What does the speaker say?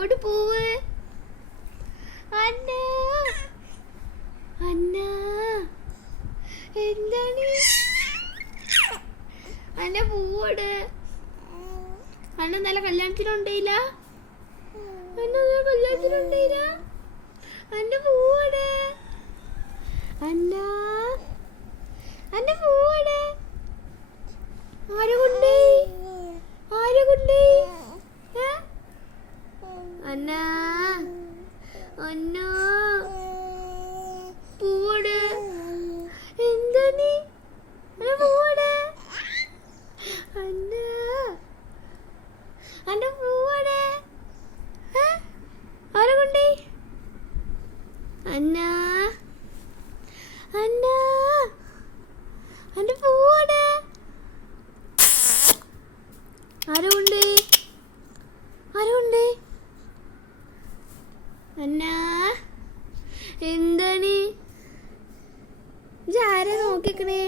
ഓടി പോവ്. അന്ന അന്ന എന്താണ് അന്ന പൂവോട്? അന്ന നല്ല കല്യാണത്തിനുണ്ടായില്ല? അന്ന പൂവോട്? അന്ന അന്ന പൂവോട്? ആരെ കൊണ്ടോയി? അന്ന അന്ന പൂവോട്? എന്താ നീ പൂവോട്? അന്ന അന്ന പൂവോട്? ആരെ കൊണ്ടോയി? അന്ന അന്ന അന്റെ പൂവോട്? ആരെ കൊണ്ടോയി? അന്ന എന്താണ് ആരെ നോക്കിക്കണേ?